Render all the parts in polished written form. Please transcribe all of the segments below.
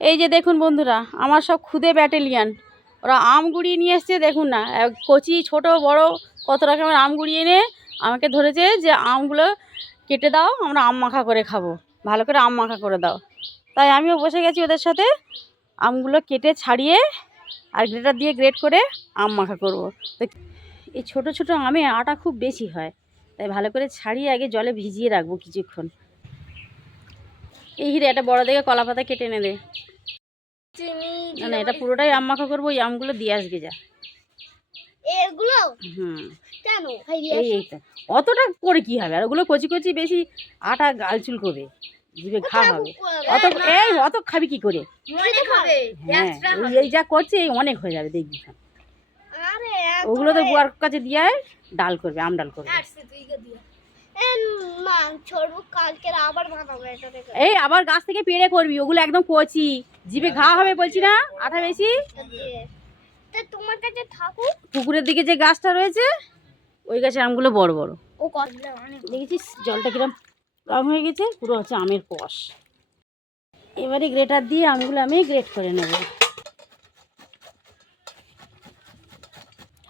এই যে দেখুন বন্ধুরা, আমার সব খুদে ব্যাটালিয়ান, ওরা আম গুড়িয়ে নিয়ে এসছে। দেখুন না, কচি ছোট বড় কত রকমের আম গুড়িয়ে এনে আমাকে ধরেছে যে আমগুলো কেটে দাও, আমরা আম মাখা করে খাবো, ভালো করে আম মাখা করে দাও। তাই আমিও বসে গেছি ওদের সাথে, আমগুলো কেটে ছাড়িয়ে আর গ্রেটার দিয়ে গ্রেট করে আম মাখা করব। তো এই ছোট ছোট আমে আটা খুব বেশি হয়, তাই ভালো করে ছাড়িয়ে আগে জলে ভিজিয়ে রাখবো কিছুক্ষণ। এই হিরে একটা বড় দেখে কলা পাতা কেটে এনে দে। না না, এটা পুরোটাই আম মাখা করবো, ওই আমগুলো দিয়ে আসবে যা। এগুলো কেন এইটা অতটা করে কি হবে, আর ওগুলো কচি কচি বেশি আটা গালচুল করবে, জিভে ঘা হবে। অত খাবি কি করে? হ্যাঁ, এই যা করছে এই অনেক হয়ে যাবে দেখবি। ওগুলো তো বুয়ার কাছে দিয়ে ডাল করবে, আম ডাল করবে। এই আবার গাছ থেকে পেড়ে করবি, ওগুলো একদম কচি, জিভে ঘা হবে বলছি না, আঠা বেশি। তোমার কাছে থাকুক, পুকুরের দিকে যে গাছটা রয়েছে ওই গাছের আমগুলো বড় বড়। দেখেছিস জলটা কিরম রং হয়ে গেছে, পুরো হচ্ছে আমের কষ। এবারে গ্রেটার দিয়ে আমগুলো আমি গ্রেট করে নেব।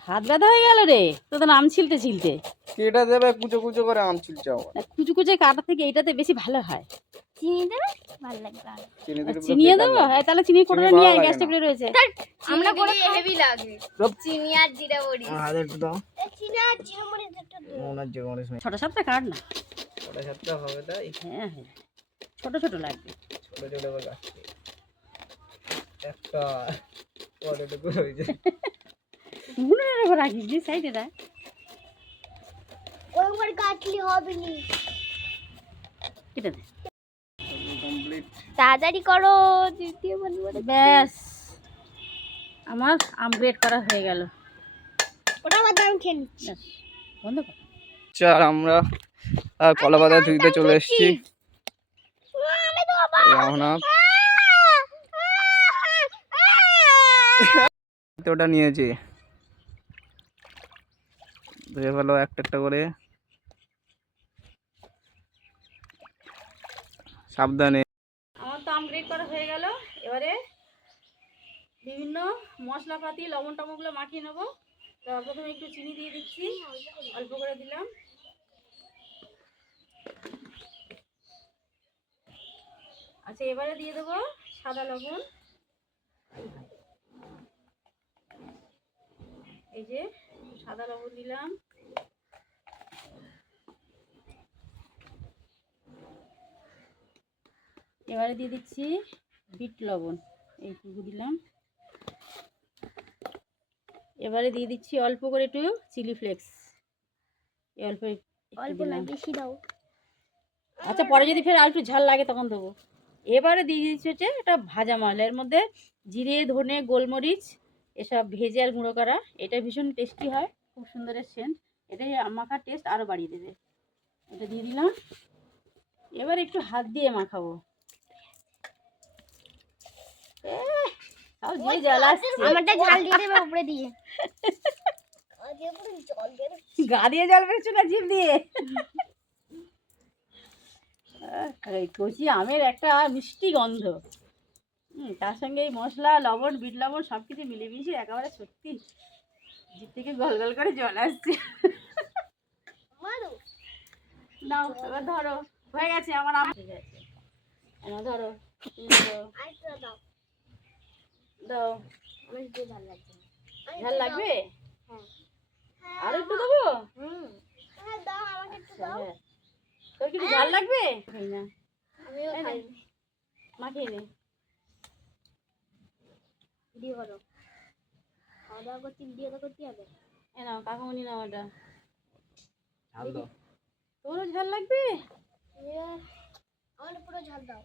হাত ব্যথা হয়ে গেল রে, তো আম ছিলতে ছিলতে। কেটে দেবে কুচো কুচো করে আম ছিলছে। কুচো কুচো কাটা থেকে এইটাতে বেশি ভালো হয়। চিনি দেবে, ভালো লাগবে। চিনিয়ে দেবো? হ্যাঁ, তাহলে চিনি কোটোটা নিয়ে আয়, গ্যাসটা পড়ে রয়েছে। আমরা করে হেভি লাগে চিনি আর জিরা মরিচ। আরে একটু দাও, চিনি আর জিরা মরিচ একটু দাও। মনে হচ্ছে মরিচ নেই। ছোট সাপটা কাট না, ছোট সাপটা হবে তাই। হ্যাঁ হ্যাঁ, ছোট ছোট লাগবে। ছোট ছোট করে কাটছি একটা কতটুকু হয়েছে। মনে রেখে রাখিস নি সাইডে রাখ, ওইবার কাটলি হবে নি। কেটে দে, কমপ্লিট। তাড়াতাড়ি করো, দ্বিতীয় বলবো। ব্যাস আমার আম গ্রেট করা হয়ে গেল। ওটা আবার দাম খেয়ে নিচ্ছি। বন্ধ কর। চার আমরা কলা পাতা ধুইতে চলে এসেছি। ওটা নিয়েছি, ধুয়ে ফেলো একটা একটা করে, সাবধানে। আমার তো আম গ্রেট করা হয়ে গেল। এবারে বিভিন্ন মশলাপাতি লবণ টবণগুলো মাখিয়ে নেবো। তো প্রথমে একটু চিনি দিয়ে দিচ্ছি, অল্প করে দিলাম। আচ্ছা, এবারে দিয়ে দেবো সাদা লবণ। এই যে সাদা লবণ দিলাম। এবারে দিয়ে দিচ্ছি বিট লবণ, এইটুকু দিলাম। এবারে দিয়ে দিচ্ছি অল্প করে একটু চিলি ফ্লেক্স, অল্প অল্প না, বেশি দাও। আচ্ছা, পরে যদি ফের আর একটু ঝাল লাগে তখন দেবো। এবারে দিয়ে দিচ্ছি হচ্ছে একটা ভাজা মশলা, এর মধ্যে জিরে ধনে গোলমরিচ এসব ভেজে আর গুঁড়ো করা। এটা ভীষণ টেস্টি হয়, খুব সুন্দরের সেন্ট, এটাই মাখার টেস্ট আরও বাড়িয়ে দেবে। এটা দিয়ে দিলাম। এবার একটু হাত দিয়ে মাখাবো। আমারটা ঝাল দিয়ে দেবে উপরে দিয়ে। গা দিয়ে জল বেরোচ্ছে না জিভ দিয়ে। কচি আমের একটা মিষ্টি গন্ধ, তার সঙ্গে এই মশলা লবণ বিট লবণ সব কিছু মিলেমিশে একেবারে সত্যি জিভ থেকে গল গল করে জল আসছে। নাও এবার ধরো, হয়ে গেছে আমার আম, ঠিক আছে। আমার ধরো, দাও। ঝাল লাগবে? আর একটু দেবো? তোর কিছু ঝাল লাগবে? না, মাখিয়ে নে। কাকামনি না ওটা, তোরও ঝাল লাগবে? পুরো ঝাল দাও,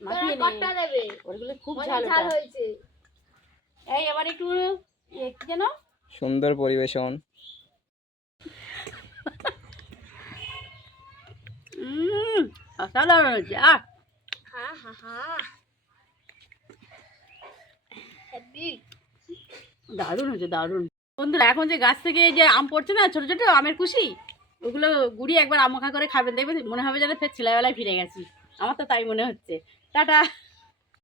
মাখিয়ে নে, ওগুলো খুব ঝাল হয়েছে। এই এবার একটু কি যেন সুন্দর পরিবেশন। অসাধারণ হয়েছে। দারুণ হয়েছে, দারুণ। বন্ধুরা, এখন যে গাছ থেকে যে আম পড়ছে না ছোট ছোট আমের কুশি, ওগুলো গুড়িয়ে একবার আম মাখা করে খাবেন, দেখবেন মনে হবে যেন ফের ছেলেবেলায় ফিরে গেছি। আমার তো তাই মনে হচ্ছে। টাটা।